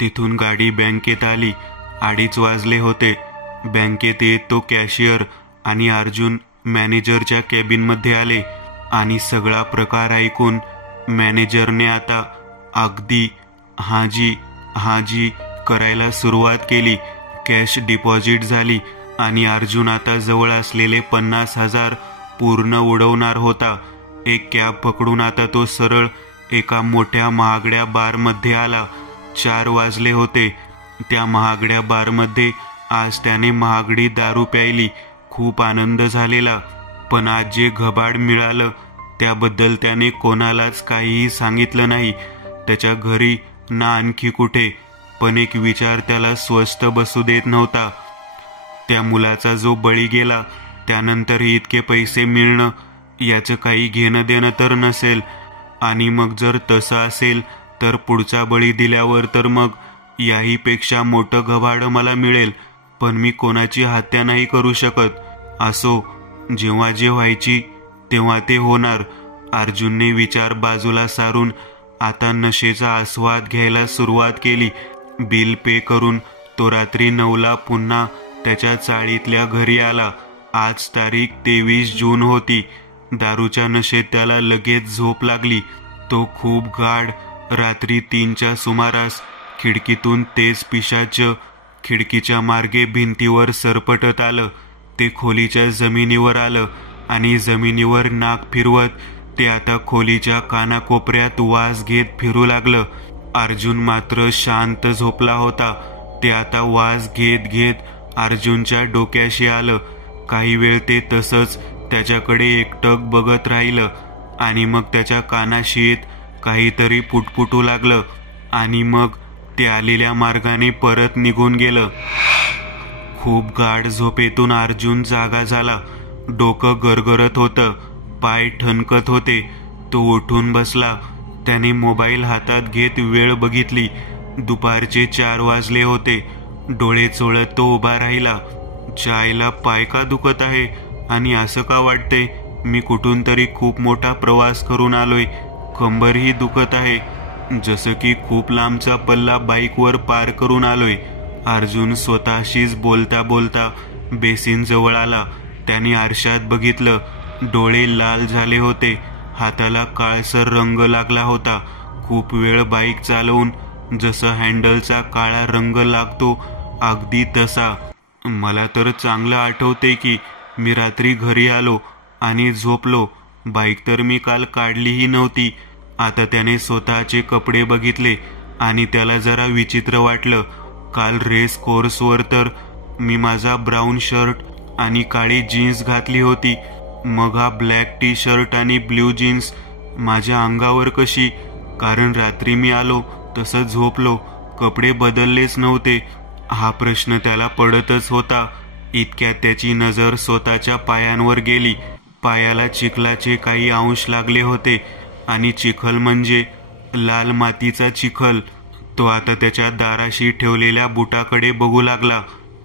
तिथून गाडी बँकेत आली. 2:30 वाजले होते. बँकेत येत तो कॅशियर आणि अर्जुन मॅनेजरच्या कॅबिनमध्ये आले आणि सगळा प्रकार ऐकून मॅनेजरने आता अगदी हाजी हाजी करायला सुरुवात केली. कॅश डिपॉझिट झाली आणि अर्जुन आता जवळ असलेले 50,000 पूर्ण उडवणार होता. एक कॅब पकडून आता तो सरळ एका मोठ्या महागड्या बारमध्ये आला. 4 वाजले होते. त्या महागड्या बारमध्ये आज त्याने महागडी दारू प्यायली. खूप आनंद झालेला, पण आज जे घबाड मिळालं त्याबद्दल त्याने कोणालाच काहीही सांगितलं नाही. त्याच्या घरी ना आणखी कुठे. पण एक विचार त्याला स्वस्थ बसू देत नव्हता. त्या मुलाचा जो बळी गेला त्यानंतरही इतके पैसे मिळणं याचं काही घेणं देणं तर नसेल. आणि मग जर तसं असेल तर पुढचा बळी दिल्यावर तर मग याहीपेक्षा मोठं घबाडं मला मिळेल. पण मी कोणाची हत्या नाही करू शकत. असो, जेव्हा जे व्हायची तेव्हा ते होणार. अर्जुनने विचार बाजूला सारून आता नशेचा आस्वाद घ्यायला सुरुवात केली. बिल पे करून तो रात्री 9ला पुन्हा त्याच्या चाळीतल्या घरी आला. आज तारीख 23 जून होती. दारूच्या नशेत त्याला लगेच झोप लागली. तो खूप गाढ रात्री 3च्या सुमारास खिडकीतून तेज पिशाच खिडकीच्या मार्गे भिंतीवर सरपटत आलं. ते खोलीच्या जमिनीवर आलं आणि जमिनीवर नाक फिरवत ते आता खोलीच्या कानाकोपऱ्यात वास घेत फिरू लागलं. अर्जुन मात्र शांत झोपला होता. ते आता वास घेत घेत अर्जुनच्या डोक्याशी आलं. काही वेळ ते तसंच त्याच्याकडे एकटक बघत राहिलं आणि मग त्याच्या कानाशी येत काहीतरी पुटपुटू लागलं आणि मग ते आलेल्या मार्गाने परत निघून गेलं. खूप गाढ झोपेतून अर्जुन जागा झाला. डोकं गरगरत होतं, पाय ठणकत होते. तो उठून बसला. त्याने मोबाईल हातात घेत वेळ बघितली. दुपारचे 4 वाजले होते. डोळे चोळत तो उभा राहिला. जायला पाय का दुखत आहे आणि असं का वाटतंय मी कुठून तरी खूप मोठा प्रवास करून आलोय. कंबरही दुखत आहे, जसं की खूप लांबचा पल्ला बाईकवर पार करून आलोय. अर्जुन स्वतःशीच बोलता बोलता बेसिन जवळ आला. त्याने आरशात बघितलं. डोळे लाल झाले होते. हाताला काळसर रंग लागला होता. खूप वेळ बाईक चालवून जसं हँडलचा काळा रंग लागतो अगदी तसा. मला तर चांगलं आठवते की मी रात्री घरी आलो आणि झोपलो. बाईक तर मी काल काढलीही नव्हती. आता त्याने स्वतःचे कपडे बघितले आणि त्याला जरा विचित्र वाटलं. काल रेस कोर्सवर तर मी माझा ब्राऊन शर्ट आणि काळी जीन्स घातली होती. मग हा ब्लॅक टी शर्ट आणि ब्ल्यू जीन्स माझ्या अंगावर कशी? कारण रात्री मी आलो तसं झोपलो, कपडे बदललेच नव्हते. हा प्रश्न त्याला पडतच होता. इतक्यात त्याची नजर स्वतःच्या पायांवर गेली. पायाला चिखलाचे काही अंश लागले होते आणि चिखल म्हणजे लाल मातीचा चिखल. तो आता त्याच्या दाराशी ठेवलेल्या बुटाकडे बघू लागला.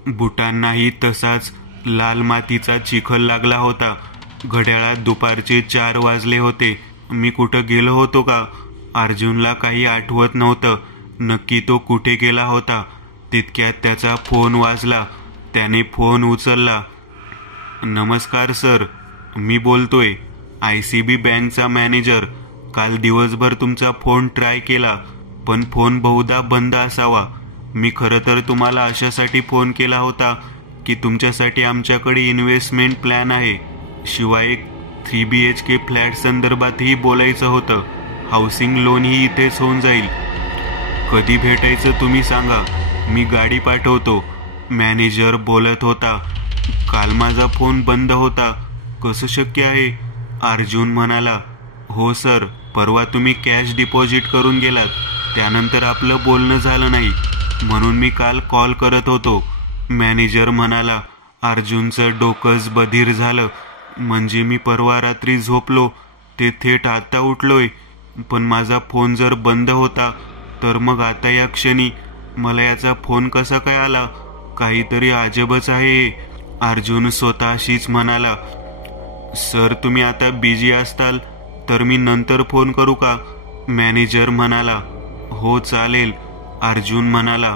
बुटांनाही तसाच लाल मातीचा चिखल लागला होता. घड्याळात दुपारचे 4 वाजले होते. मी कुठं गेलो होतो का? अर्जुनला काही आठवत नव्हतं. नक्की तो कुठे गेला होता? तितक्यात त्याचा फोन वाजला. त्याने फोन उचलला. नमस्कार सर, मी बोलतोय, ICB बँकचा मॅनेजर. काल दिवसभर तुमचा फोन ट्राय केला पण फोन बहुधा बंद असावा. मी खरं तर तुम्हाला अशासाठी फोन केला होता की तुमच्यासाठी आमच्याकडे इन्व्हेस्टमेंट प्लॅन आहे. शिवाय एक 3 BHK फ्लॅट संदर्भातही बोलायचं होतं. हाऊसिंग लोनही इथेच होऊन जाईल. कधी भेटायचं तुम्ही सांगा, मी गाडी पाठवतो. मॅनेजर बोलत होता. काल माझा फोन बंद होता, कसं शक्य आहे? अर्जुन म्हणाला. हो सर, परवा तुम्ही कॅश डिपॉझिट करून गेलात, त्यानंतर आपलं बोलणं झालं नाही म्हणून मी काल कॉल करत होतो. मॅनेजर म्हणाला. अर्जुनचं डोकंच बधीर झालं. म्हणजे मी परवा रात्री झोपलो ते थेट आता उठलोय, पण माझा फोन जर बंद होता तर मग आता या क्षणी मला याचा फोन कसा काय आला? काहीतरी अजबच आहे. अर्जुन स्वतःशीच म्हणाला. सर, तुम्ही आता बिझी असताल तर मी नंतर फोन करू का? मॅनेजर म्हणाला. हो चालेल. अर्जुन म्हणाला.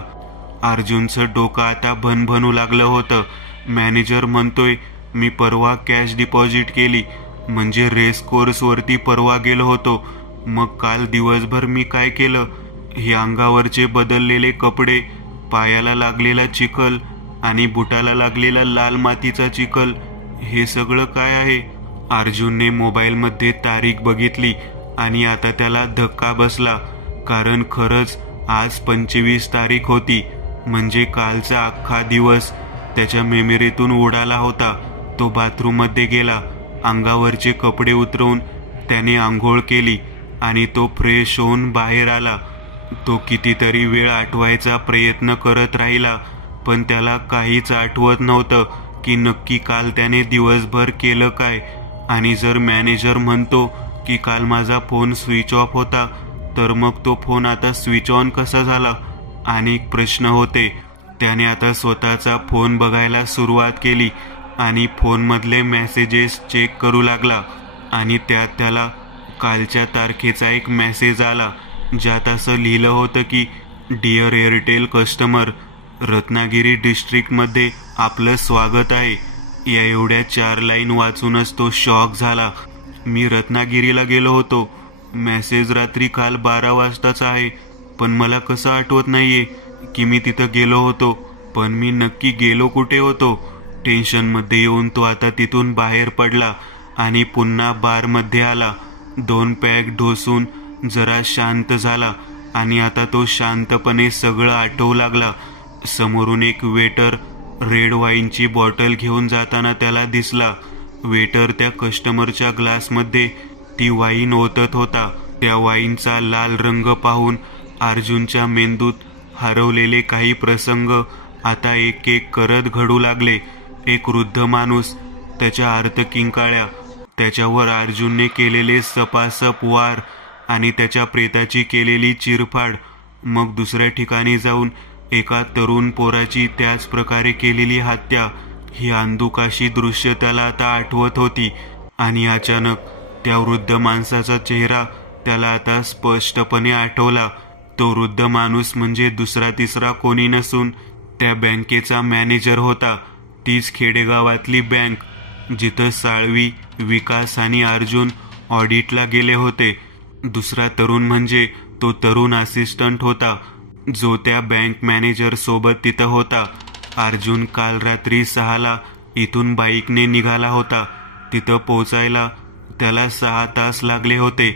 अर्जुनचं डोकं आता भनभनू लागलं होतं. मॅनेजर म्हणतोय, मी परवा कॅश डिपॉझिट केली, म्हणजे रेस कोर्सवरती परवा गेलो होतो. मग काल दिवसभर मी काय केलं? हे अंगावरचे बदललेले कपडे, पायाला लागलेला चिखल आणि बुटाला लागलेला लाल मातीचा चिखल, हे सगळं काय आहे? अर्जुनने मोबाईलमध्ये तारीख बघितली आणि आता त्याला धक्का बसला, कारण खरंच आज 25 तारीख होती. म्हणजे कालचा अख्खा दिवस त्याच्या मेमरीतून उडाला होता. तो बाथरूममध्ये गेला. अंगावरचे कपडे उतरवून त्याने आंघोळ केली आणि तो फ्रेश होऊन बाहेर आला. तो कितीतरी वेळ आठवायचा प्रयत्न करत राहिला, पण त्याला काहीच आठवत नव्हतं की नक्की काल त्याने दिवसभर केलं काय. आणि जर मॅनेजर म्हणतो की काल माझा फोन स्विच ऑफ होता, तर मग तो फोन आता स्विच ऑन कसा झाला? अनेक प्रश्न होते. त्याने आता स्वतःचा फोन बघायला सुरुवात केली आणि फोनमधले मेसेजेस चेक करू लागला. आणि त्यात त्याला कालच्या तारखेचा एक मेसेज आला, ज्यात असं लिहिलं होतं की डिअर एअरटेल कस्टमर, रत्नागिरी डिस्ट्रिक्टमध्ये आपलं स्वागत आहे. या एवढ्या 4 लाईन वाचूनच तो शॉक झाला. मी रत्नागिरीला गेलो होतो. मेसेज रात्री काल 12 वाजताचा आहे, पण मला कसं आठवत नाहीये की मी तिथं गेलो होतो. पण मी नक्की गेलो कुठे होतो? टेन्शनमध्ये येऊन तो आता तिथून बाहेर पडला आणि पुन्हा बारमध्ये आला. 2 पॅक ढोसून जरा शांत झाला आणि आता तो शांतपणे सगळं आठवू लागला. समोरून एक वेटर रेड वाईनची बॉटल घेऊन जाताना त्याला दिसला. वेटर त्या कस्टमरच्या ग्लासमध्ये ती वाईन ओतत होता. त्या वाईनचा लाल रंग पाहून अर्जुनच्या मेंदूत हरवलेले काही प्रसंग आता एक एक करत घडू लागले. एक वृद्ध माणूस, त्याच्या अर्धकिंकाळ्या, त्याच्यावर अर्जुनने केलेले सपासप वार आणि त्याच्या प्रेताची केलेली चिरफाड. मग दुसऱ्या ठिकाणी जाऊन एका तरुण पोराची त्याच प्रकारे केलेली हत्या. ही अंधुकाशी दृश्य त्याला आता आठवत होती. आणि अचानक त्या वृद्ध माणसाचा चेहरा त्याला आता स्पष्टपणे आठवला. तो वृद्ध माणूस म्हणजे दुसरा तिसरा कोणी नसून त्या बँकेचा मॅनेजर होता. तीच खेडेगावातली बँक, जिथं साळवी, विकास आणि अर्जुन ऑडिटला गेले होते. दुसरा तरुण म्हणजे तो तरुण असिस्टंट होता, जो त्या बँक मॅनेजर सोबत तिथं होता. अर्जुन काल रात्री 6ला इथून बाईकने निघाला होता. तिथं पोहोचायला त्याला 6 तास लागले होते.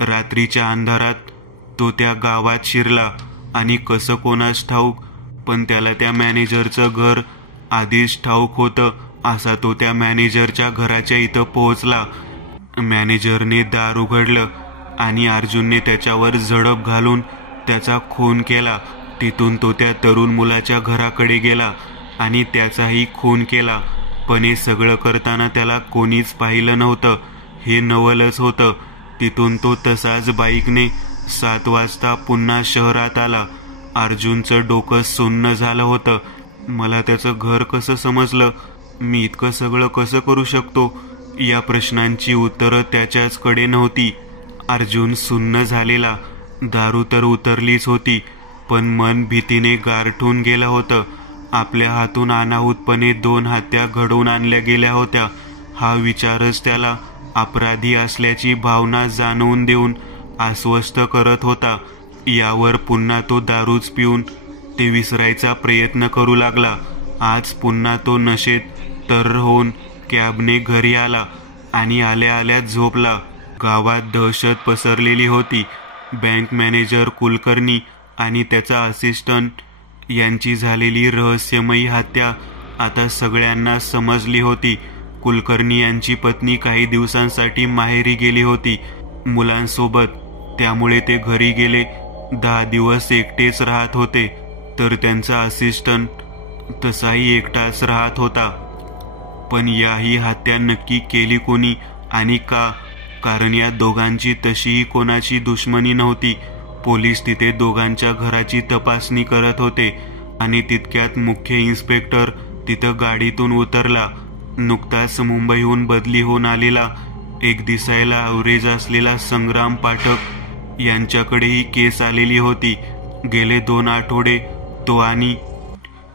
रात्रीच्या अंधारात तो त्या गावात शिरला आणि कसं कोणास ठाऊक, पण त्याला त्या मॅनेजरचं घर आधीच ठाऊक होतं. असा तो त्या मॅनेजरच्या घराच्या इथं पोहोचला. मॅनेजरने दार उघडलं आणि अर्जुनने त्याच्यावर झडप घालून त्याचा खून केला. तिथून तो त्या तरुण मुलाच्या घराकडे गेला आणि त्याचाही खून केला. पण हे सगळं करताना त्याला कोणीच पाहिलं नव्हतं. हे नवलच होतं. तिथून तो तसाच बाईकने 7 वाजता पुन्हा शहरात आला. अर्जुनचं डोकं सुन्न झालं होतं. मला त्याचं घर कसं समजलं? मी इतकं सगळं कसं करू शकतो? या प्रश्नांची उत्तरं त्याच्याचकडे नव्हती. अर्जुन सुन्न झालेला. दारू तर उतरलीच होती, पण मन भीतीने गारठून गेलं होतं. आपल्या हातून अनाहूतपणे 2 हत्या घडवून आणल्या गेल्या होत्या. हा विचारच त्याला अपराधी असल्याची भावना जाणवून देऊन अस्वस्थ करत होता. यावर पुन्हा तो दारूच पिऊन ते विसरायचा प्रयत्न करू लागला. आज पुन्हा तो नशेत तर होऊन कॅबने घरी आला आणि आल्या आल्या झोपला. गावात दहशत पसरलेली होती. बँक मॅनेजर कुलकर्णी आणि त्याचा असिस्टंट यांची झालेली रहस्यमयी हत्या आता सगळ्यांना समजली होती. कुलकर्णी यांची पत्नी काही दिवसांसाठी माहेरी गेली होती मुलांसोबत, त्यामुळे ते घरी गेले. 10 दिवस एकटेच राहत होते. तर त्यांचा असिस्टंट तसाही एकटाच राहत होता. पण याही हत्या नक्की केली कोणी आणि का? कारण या दोघांची तशीही कोणाची दुश्मनी नव्हती. पोलीस तिथे दोघांच्या घराची तपासणी करत होते आणि तितक्यात मुख्य इन्स्पेक्टर तिथं गाडीतून उतरला. नुकताच मुंबईहून बदली होऊन आलेला, एक दिसायला अवरेज असलेला संग्राम पाठक यांच्याकडेही केस आलेली होती. गेले 2 आठवडे तो आणि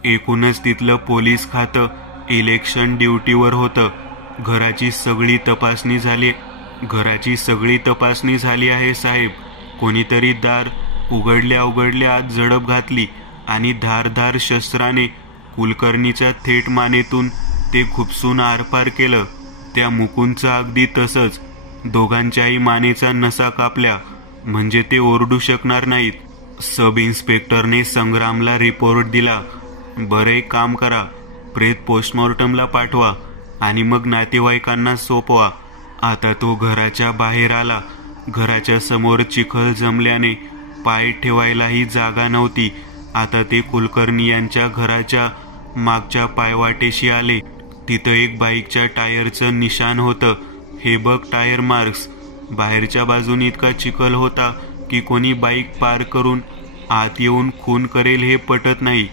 एकूणच तिथलं पोलीस खातं इलेक्शन ड्युटीवर होतं. घराची सगळी तपासणी झाली आहे साहेब. कोणीतरी दार उघडल्या आत झडप घातली आणि धारदार शस्त्राने कुलकर्णीच्या थेट मानेतून ते खुपसून आरपार केलं. त्या मुकुंदचं अगदी तसंच. दोघांच्याही मानेचा नसा कापल्या म्हणजे ते ओरडू शकणार नाहीत. सब इन्स्पेक्टरने संग्रामला रिपोर्ट दिला. बरं, एक काम करा, प्रेत पोस्टमॉर्टमला पाठवा आणि मग नातेवाईकांना सोपवा. आता तो घराच्या बाहेर आला. घराच्या समोर चिखल जमल्याने पाय ठेवायलाही जागा नव्हती. आता ते कुलकर्णी यांच्या घराच्या मागच्या पायवाटेशी आले. तिथं एक बाईकच्या टायरचं निशाण होतं. हे बघ टायर मार्क्स. बाहेरच्या बाजूने इतका चिखल होता की कोणी बाईक पार करून आत येऊन खून करेल हे पटत नाही.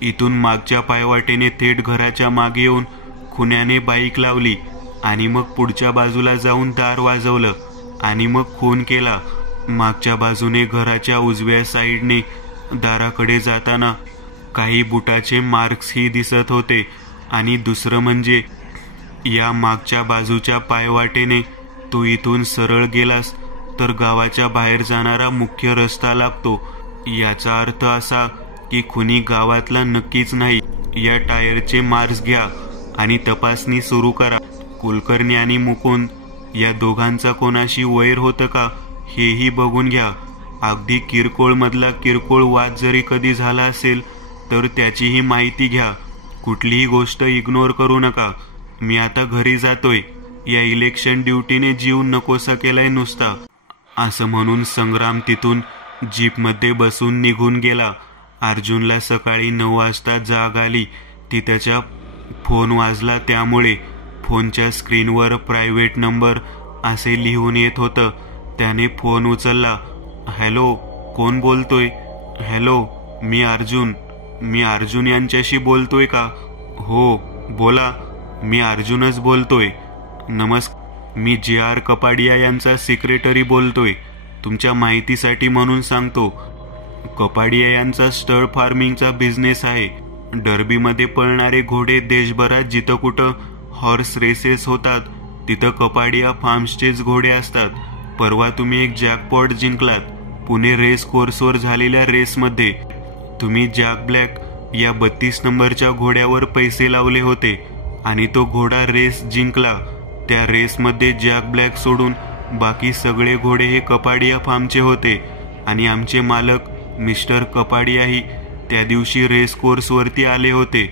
इथून मागच्या पायवाटेने थेट घराच्या मागे येऊन खुन्याने बाईक लावली आणि मग पुढच्या बाजूला जाऊन दार वाजवलं आणि मग खून केला. मागच्या बाजूने घराच्या उजव्या साईडने दाराकडे जाताना काही बुटाचे मार्क्सही दिसत होते. आणि दुसरं म्हणजे या मागच्या बाजूच्या पायवाटेने तू इथून सरळ गेलास तर गावाच्या बाहेर जाणारा मुख्य रस्ता लागतो. याचा अर्थ असा की खुनी गावातला नक्कीच नाही. या टायरचे मार्क्स घ्या आणि तपासणी सुरू करा. कुलकर्णी आणि मुकुंद या दोघांचा कोणाशी वैर होतं का हेही बघून घ्या. अगदी किरकोळ मधला किरकोळ वाद जरी कधी झाला असेल तर त्याचीही माहिती घ्या. कुठलीही गोष्ट इग्नोर करू नका. मी आता घरी जातोय. या इलेक्शन ड्युटीने जीव नकोसा केलाय नुसता. असं म्हणून संग्राम तिथून जीपमध्ये बसून निघून गेला. अर्जुनला सकाळी 9 वाजता जाग आली ती त्याच्या फोन वाजला त्यामुळे. फोनच्या स्क्रीनवर प्रायव्हेट नंबर असे लिहून येत होतं. त्याने फोन उचलला. हॅलो, कोण बोलतोय? हॅलो, मी अर्जुन यांच्याशी बोलतोय का? हो बोला, मी अर्जुनच बोलतोय. नमस्कार, मी JR कपाडिया यांचा सेक्रेटरी बोलतोय. तुमच्या माहितीसाठी म्हणून सांगतो, कपाडिया यांचा स्टड फार्मिंगचा बिझनेस आहे. डर्बीमध्ये पळणारे घोडे देशभरात जिथं कुठं हॉर्स रेसेस होतात तिथं कपाडिया फार्म्सचेच घोडे असतात. परवा तुम्ही एक जॅकपॉट जिंकलात. पुणे रेस कोर्सवर झालेल्या रेसमध्ये तुम्ही जॅक ब्लॅक या 32 नंबरच्या घोड्यावर पैसे लावले होते आणि तो घोडा रेस जिंकला. त्या रेसमध्ये जॅक ब्लॅक सोडून बाकी सगळे घोडे हे कपाडिया फार्मचे होते आणि आमचे मालक मिस्टर कपाडियाही त्या दिवशी रेस कोर्सवरती आले होते.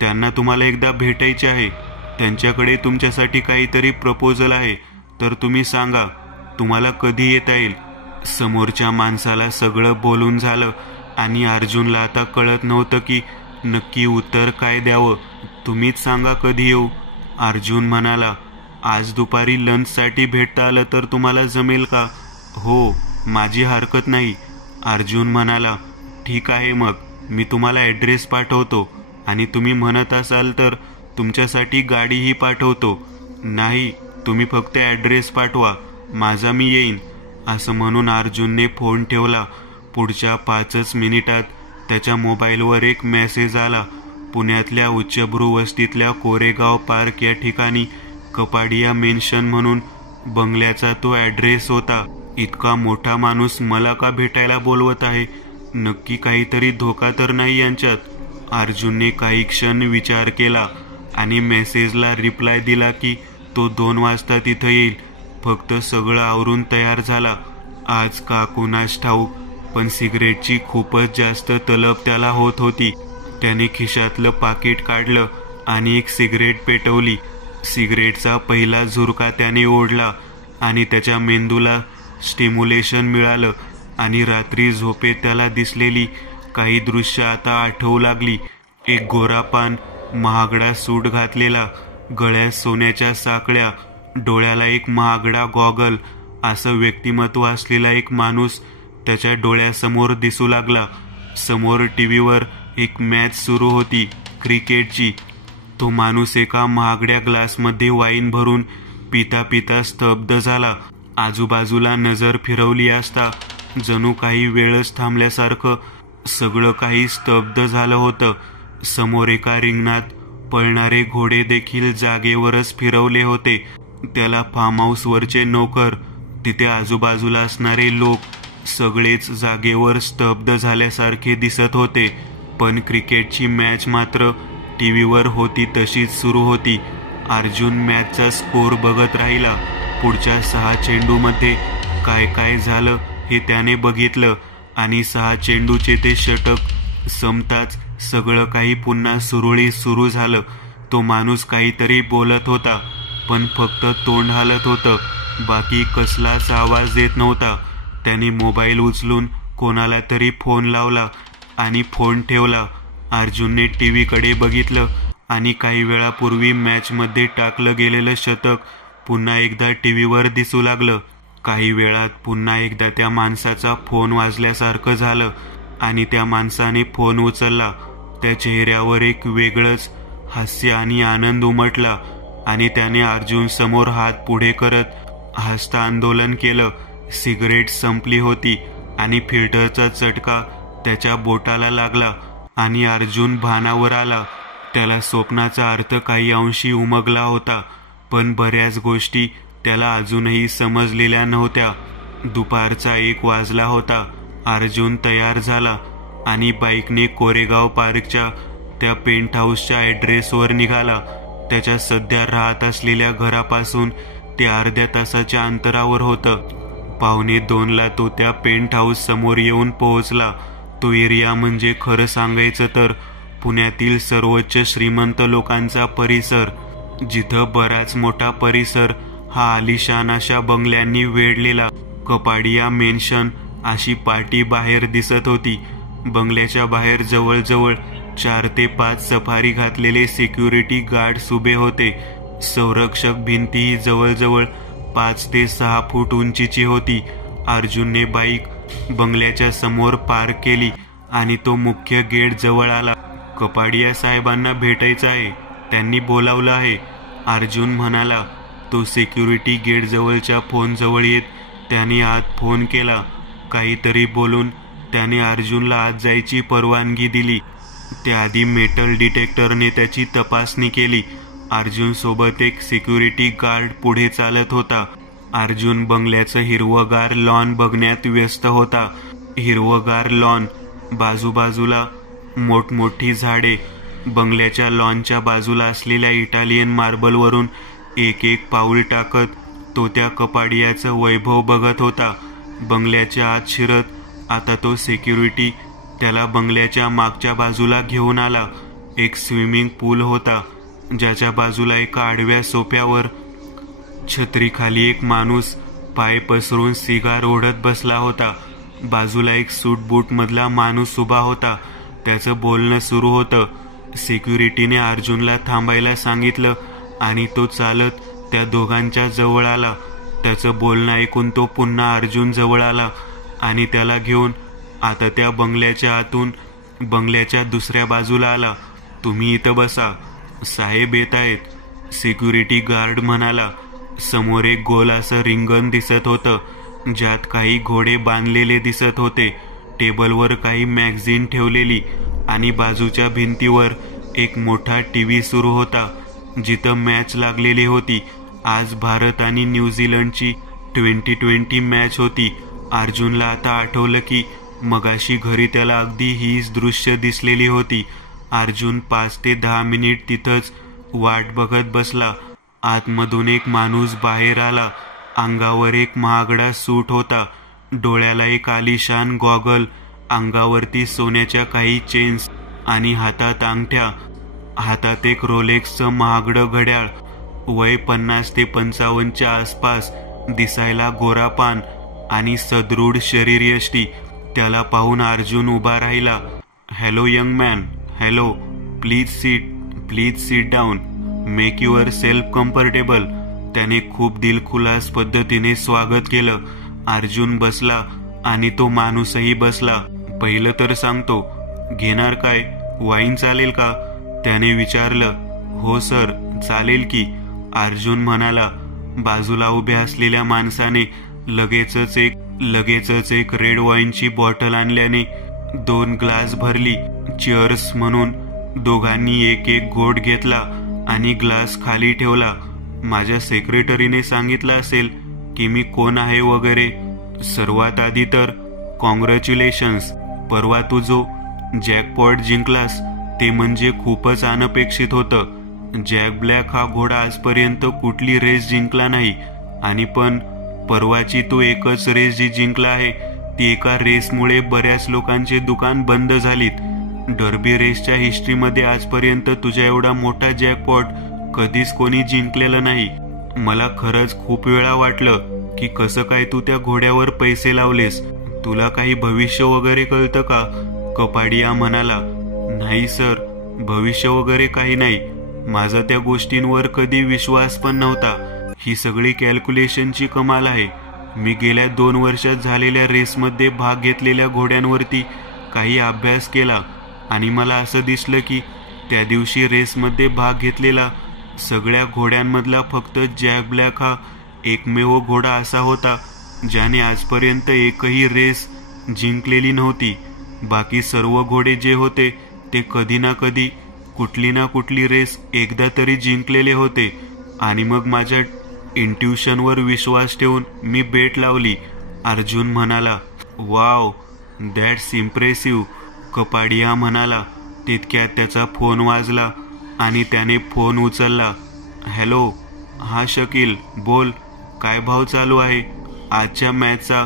त्यांना तुम्हाला एकदा भेटायचे आहे. त्यांच्याकडे तुमच्यासाठी काहीतरी प्रपोजल आहे. तर तुम्ही सांगा तुम्हाला कधी येता येईल. समोरच्या माणसाला सगळं बोलून झालं आणि अर्जुनला आता कळत नव्हतं की नक्की उत्तर काय द्यावं. तुम्हीच सांगा कधी येऊ. अर्जुन म्हणाला, आज दुपारी लंचसाठी भेटता आलं तर तुम्हाला जमेल का? हो, माझी हरकत नाही. अर्जुन म्हणाला, ठीक आहे, मग मी तुम्हाला ॲड्रेस पाठवतो आणि तुम्ही म्हणत असाल तर तुमच्यासाठी गाडीही पाठवतो. नाही, तुम्ही फक्त ॲड्रेस पाठवा, माझा मी येईन. असं म्हणून अर्जुनने फोन ठेवला. पुढच्या 5च मिनिटात त्याच्या मोबाईलवर एक मेसेज आला. पुण्यातल्या उच्चभ्रू वस्तीतल्या कोरेगाव पार्क या ठिकाणी कपाडिया मेन्शन म्हणून बंगल्याचा तो ॲड्रेस होता. इतका मोठा माणूस मला का भेटायला बोलवत आहे? नक्की काहीतरी धोका तर नाही यांच्यात. अर्जुनने काही क्षण विचार केला आणि मेसेजला रिप्लाय दिला की तो 2 वाजता तिथं येईल. फक्त सगळं आवरून तयार झाला. आज का कुणास ठाऊक, पण सिगरेटची खूपच जास्त तलब त्याला होत होती. त्याने खिशातलं पाकिट काढलं आणि एक सिगरेट पेटवली. सिगरेटचा पहिला झुरका त्याने ओढला आणि त्याच्या मेंदूला स्टिम्युलेशन मिळालं आणि रात्री झोपेत त्याला दिसलेली काही दृश्य आता आठवू लागली. एक गोरापान, महागडा सूट घातलेला, गळ्यात सोन्याच्या साकळ्या, डोळ्याला एक महागडा गॉगल, असं व्यक्तिमत्व असलेला एक माणूस त्याच्या डोळ्यासमोर दिसू लागला. समोर टीव्हीवर एक मॅच सुरू होती, क्रिकेटची. तो माणूस एका महागड्या ग्लासमध्ये वाईन भरून पिता पिता स्तब्ध झाला. आजूबाजूला नजर फिरवली असता जणू काही वेळच थांबल्यासारखं सगळं काही स्तब्ध झालं होतं. समोर एका रिंगणात पळणारे घोडे देखील जागेवरच फिरवले होते. त्याला फार्म हाऊसवरचे नोकर, तिथे आजूबाजूला असणारे लोक सगळेच जागेवर स्तब्ध झाल्यासारखे दिसत होते. पण क्रिकेटची मॅच मात्र टीव्हीवर होती तशीच सुरू होती. अर्जुन मॅचचा स्कोर बघत राहिला. पुढच्या 6 चेंडूमध्ये काय काय झालं हे त्याने बघितलं आणि 6 चेंडूचे ते षटक संपताच सगळं काही पुन्हा सुरळीत सुरू झालं. तो माणूस काहीतरी बोलत होता, पण फक्त तोंड हालत होतं. बाकी कसलाच आवाज येत नव्हता. त्याने मोबाईल उचलून कोणाला तरी फोन लावला आणि फोन ठेवला. अर्जुनने टीव्हीकडे बघितलं आणि काही वेळापूर्वी मॅचमध्ये टाकलं गेलेलं शतक पुन्हा एकदा टीव्हीवर दिसू लागलं. काही वेळात पुन्हा एकदा त्या माणसाचा फोन वाजल्यासारखं झालं आणि त्या माणसाने फोन उचलला. त्या चेहऱ्यावर एक वेगळंच हास्य आणि आनंद उमटला आणि त्याने अर्जुन समोर हात पुढे करत हस्त आंदोलन केलं. सिगरेट संपली होती आणि फिल्टरचा चटका त्याच्या बोटाला लागला आणि अर्जुन भानावर आला. त्याला स्वप्नाचा अर्थ काही अंशी उमगला होता, पण बऱ्याच गोष्टी त्याला अजूनही समजलेल्या नव्हत्या. दुपारचा 1 वाजला होता. अर्जुन तयार झाला आणि बाईकने कोरेगाव पार्कच्या त्या पेंट हाऊसच्या ॲड्रेसवर निघाला. त्याच्या सध्या राहत असलेल्या घरापासून ते अर्ध्या तासाच्या अंतरावर होतं. 1:45ला तो त्या पेंट हाऊस समोर येऊन पोहोचला. तो एरिया म्हणजे खरं सांगायचं तर पुण्यातील सर्वोच्च श्रीमंत लोकांचा परिसर, जिथं बराच मोठा परिसर हा आलिशान अशा बंगल्यांनी वेढलेला. कपाडिया मेन्शन अशी पाटी बाहेर दिसत होती. बंगल्याच्या बाहेर जवळजवळ 4 ते 5 सफारी घातलेले सिक्युरिटी गार्ड्स उभे होते. संरक्षक भिंतीही जवळजवळ 5 ते 6 फूट उंचीची होती. अर्जुनने बाईक बंगल्याच्या समोर पार्क केली आणि तो मुख्य गेट जवळ आला. कपाडिया साहेबांना भेटायचं आहे, त्यांनी बोलावलं आहे, अर्जुन म्हणाला. तो सिक्युरिटी गेट जवळच्या फोन जवळ येत त्याने आत फोन केला. काहीतरी बोलून त्याने अर्जुनला आत जायची परवानगी दिली. त्याआधी मेटल डिटेक्टरने त्याची तपासणी केली. अर्जुन सोबत एक सिक्युरिटी गार्ड पुढे चालत होता. अर्जुन बंगल्याचं हिरवगार लॉन बघण्यात व्यस्त होता. हिरवगार लॉन, बाजूबाजूला मोठमोठी झाडे. बंगल्याच्या लॉनच्या बाजूला असलेल्या इटालियन मार्बलवरून एक एक पाऊल टाकत तो त्या कपाडियाचं वैभव बघत होता. बंगल्याच्या आत शिरत आता तो सिक्युरिटी त्याला बंगल्याच्या मागच्या बाजूला घेऊन आला. एक स्विमिंग पूल होता, ज्याच्या बाजूला एका आडव्या सोफ्यावर छत्रीखाली एक माणूस पाय पसरून सिगार ओढत बसला होता. बाजूला एक सूट बूट मधला माणूस उभा होता. त्याचं बोलणं सुरू होतं. सिक्युरिटीने अर्जुनला थांबायला सांगितलं आणि तो चालत त्या दोघांच्या जवळ आला. त्याचं बोलणं ऐकून तो पुन्हा अर्जुन जवळ आला आणि त्याला घेऊन आता त्या बंगल्याच्या आतून बंगल्याच्या दुसऱ्या बाजूला आला. तुम्ही इथं बसा, साहेब येत आहेत, सिक्युरिटी गार्ड म्हणाला. समोर एक गोल असं रिंगण दिसत होतं, ज्यात काही घोडे बांधलेले दिसत होते. टेबलवर काही मॅगझिन ठेवलेली आणि बाजूच्या भिंतीवर एक मोठा टीव्ही सुरू होता, जिथं मॅच लागलेली होती. आज भारत आणि न्यूझीलंडची 2020 मॅच होती. अर्जुनला आता आठवलं की मगाशी घरी त्याला अगदी हीच दृश्य दिसलेली होती. अर्जुन 5 ते 10 मिनिट तिथंच वाट बघत बसला. आतमधून एक माणूस बाहेर आला. अंगावर एक महागडा सूट होता, डोळ्याला एक आलिशान गॉगल, अंगावरती सोन्याच्या काही चेन्स आणि हातात अंगठ्या. हातात एक रोलेक्सचं महागडं घड्याळ. वय 50 ते 55च्या आसपास. दिसायला गोरापान आणि सदृढ शरीरयष्टी. त्याला पाहून अर्जुन उभा राहिला. Hello young man, hello, please sit down, make your self comfortable. त्याने खूप दिलखुलास पद्धतीने स्वागत केलं. अर्जुन बसला आणि तो माणूसही बसला. पहिलं तर सांगतो, घेणार काय, वाईन चालेल का, त्याने विचारलं. हो सर, चालेल की, अर्जुन म्हणाला. बाजूला उभ्या असलेल्या माणसाने लगेचच एक रेड वाईनची बॉटल आणल्याने 2 ग्लास भरली. चिअर्स म्हणून दोघांनी एक एक घोट घेतला आणि ग्लास खाली ठेवला. माझ्या सेक्रेटरीने सांगितलं असेल की मी कोण आहे वगैरे. सर्वात आधी तर कॉंग्रॅच्युलेशन्स. परवा तू जो जॅकपॉट जिंकलास ते म्हणजे खूपच अनपेक्षित होतं. जॅक ब्लॅक हा घोडा आजपर्यंत कुठली रेस जिंकला नाही, आणि पण परवाची तू एकच रेस जी जिंकला आहे ती एका रेसमुळे बऱ्याच लोकांचे दुकान बंद झालीत. डर्बी रेसच्या हिस्ट्रीमध्ये आजपर्यंत तुझ्या एवढा मोठा जॅकपॉट कधीच कोणी जिंकलेलं नाही. मला खरंच खूप वेळा वाटलं की कसं काय तू त्या घोड्यावर पैसे लावलेस. तुला काही भविष्य वगैरे कळतं का? कपाडिया म्हणाला. नाही सर, भविष्य वगैरे काही नाही. माझा त्या गोष्टींवर कधी विश्वास पण नव्हता. ही सगळी कॅल्क्युलेशनची कमाल आहे. मी गेल्या 2 वर्षात झालेल्या रेसमध्ये भाग घेतलेल्या घोड्यांवरती काही अभ्यास केला आणि मला असं दिसलं की त्या दिवशी रेसमध्ये भाग घेतलेला सगळ्या घोड्यांमधला फक्त जॅक ब्लॅक हा एकमेव घोडा असा होता ज्याने आजपर्यंत एकही रेस जिंकलेली नव्हती. बाकी सर्व घोडे जे होते ते कधी ना कधी कुठली ना कुठली रेस एकदा तरी जिंकलेले होते. आणि मग माझ्या इंट्युशनवर विश्वास ठेवून मी बेट लावली. अर्जुन म्हणाला. Wow, that's impressive. कपाडिया म्हणाला. तितक्यात त्याचा फोन वाजला आणि त्याने फोन उचलला. हॅलो, हा शकील, बोल. काय भाव चालू आहे आजच्या मॅचचा?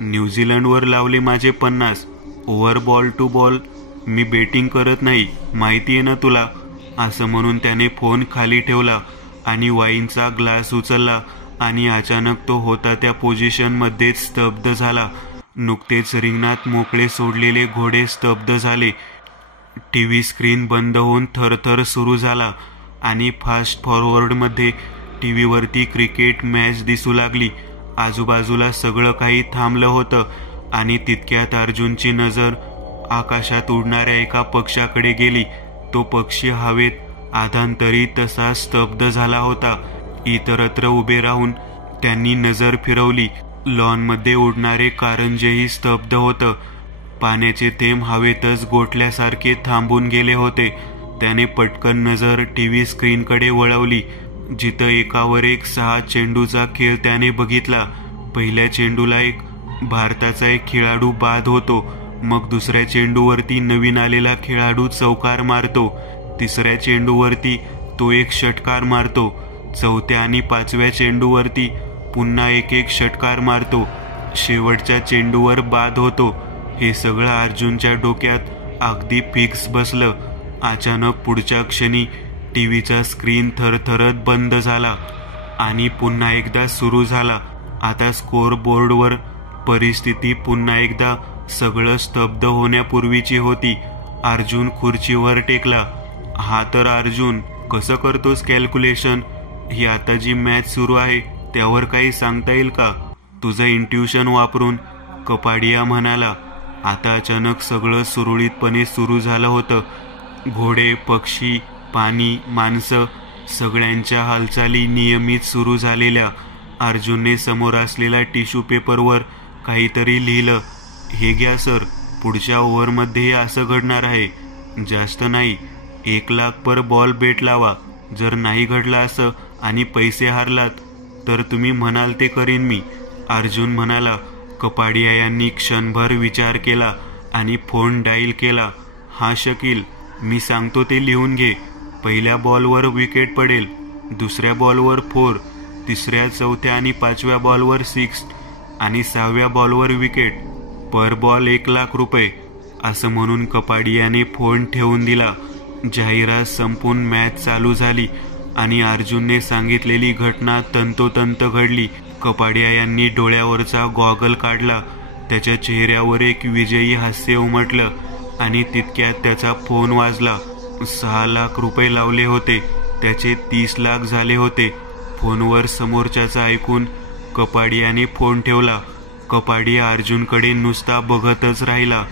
न्यूझीलंडवर लावले माझे 50. Over ball to ball. मी बेटिंग करत नाही, माहिती आहे ना तुला. असं म्हणून त्याने फोन खाली ठेवला आणि वाईनचा ग्लास उचलला आणि अचानक तो होता त्या पोझिशनमध्येच स्तब्ध झाला. नुकतेच रिंगणात मोकळे सोडलेले घोडे स्तब्ध झाले. टीव्ही स्क्रीन बंद होऊन थरथर सुरू झाला आणि फास्ट फॉरवर्डमध्ये टीव्हीवरती क्रिकेट मॅच दिसू लागली. आजूबाजूला सगळं काही थांबलं होतं आणि तितक्यात अर्जुनची नजर आकाशात उडणाऱ्या एका पक्षाकडे गेली. तो पक्षी हवेत आधांतरी तसा स्तब्ध झाला होता. इतरत्र उभे राहून त्यांनी नजर फिरवली. लॉनमध्ये उडणारे कारंजेही स्तब्ध होतं. पाण्याचे थेंब हवेतच गोठल्यासारखे थांबून गेले होते. त्याने पटकन नजर टीव्ही स्क्रीनकडे वळवली, जिथं एकावर एक 6 चेंडूचा खेळ त्याने बघितला. पहिल्या चेंडूला भारताचा एक खेळाडू बाद होतो. मग दुसऱ्या चेंडूवरती नवीन आलेला खेळाडू चौकार मारतो. तिसऱ्या चेंडूवरती तो एक षटकार मारतो. चौथ्या आणि 5व्या चेंडूवरती पुन्हा एक षटकार मारतो. शेवटच्या चेंडूवर बाद होतो. हे सगळं अर्जुनच्या डोक्यात अगदी फिक्स बसलं. अचानक पुढच्या क्षणी टीव्हीचा स्क्रीन थरथरत बंद झाला आणि पुन्हा एकदा सुरू झाला. आता स्कोअर बोर्डवर परिस्थिती पुन्हा एकदा सगळं स्तब्ध होण्यापूर्वीची होती. अर्जुन खुर्चीवर टेकला. हा तर अर्जुन, कसं करतोस कॅल्क्युलेशन? ही आता जी मॅच सुरू आहे त्यावर काही सांगता येईल का तुझं इंट्युशन वापरून? कपाडिया म्हणाला. आता अचानक सगळं सुरळीतपणे सुरू झालं होतं. घोडे, पक्षी, पाणी, माणसं सगळ्यांच्या हालचाली नियमित सुरू झालेल्या. अर्जुनने समोर असलेल्या टिश्यू पेपरवर काहीतरी लिहिलं. हे घ्या सर, पुढच्या ओव्हरमध्ये असं घडणार आहे. जास्त नाही, 1 लाख पर बॉल बेट लावा. जर नाही घडलं असं आणि पैसे हारलात तर तुम्ही म्हणाल ते करीन मी. अर्जुन म्हणाला. कपाडिया यांनी क्षणभर विचार केला आणि फोन डायल केला. हा शकील, मी सांगतो ते लिहून घे. पहिल्या बॉलवर विकेट पडेल, दुसऱ्या बॉलवर 4, तिसऱ्या, चौथ्या आणि 5व्या बॉलवर 6 आणि 6व्या बॉलवर विकेट. पर बॉल 1 लाख रुपये. असं म्हणून कपाडियाने फोन ठेवून दिला. जाहिरात संपून मॅच चालू झाली आणि अर्जुनने सांगितलेली घटना तंतोतंत घडली. कपाडिया यांनी डोळ्यावरचा गॉगल काढला. त्याच्या चेहऱ्यावर एक विजयी हास्य उमटलं आणि तितक्यात त्याचा फोन वाजला. 6 लाख रुपये लावले होते, त्याचे 30 लाख झाले होते. फोनवर समोरच्याचा ऐकून कपाडियाने फोन ठेवला. कपाडिया अर्जुनकडे नुसता बघतच राहिला.